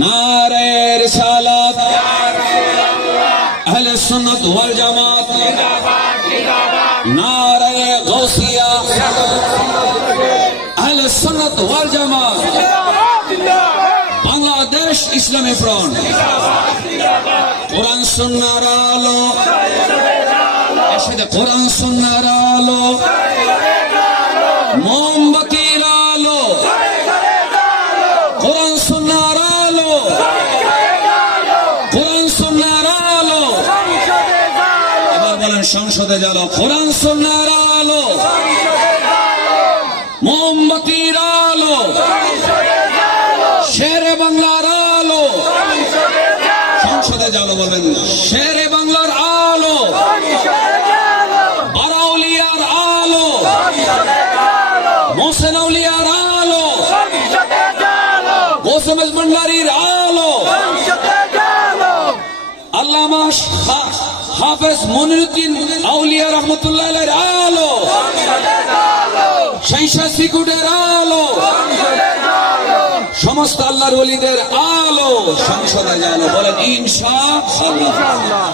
नारे रिसालत अहले सुन्नत वल जमात नारे गौसिया अहले सुन्नत वल जमात बांग्लादेश इस्लामी फ्रंट कुरान सुन्नाहर आलो এসে কোরআন সুন্নাহর আলো মোমবাতির আলো কোরআন সুন্নাহর আলো কোরআন সুন্নাহর আলো এবার বলেন সংসদে জ্বালো কোরআন সুন্নাহর আলো মোমবাতির আলো শেরে বাংলার আলো সংসদে জ্বালো বলবেন শেরে বাংলার আলো বারাউলিয়ার আলো মোহসেন আউলিয়ার আলো গোসমেজ ভান্ডারীর আলো আল্লামা হাফেজ মনিরুদ্দিন আউলিয়া রহমতুল্লাহ আলাইহির আলো শাইখা সিকুটের আলো সমস্ত আল্লাহর ওলিদের আলো সংসদে জ্বালো বলেন ইনশাআল্লাহ।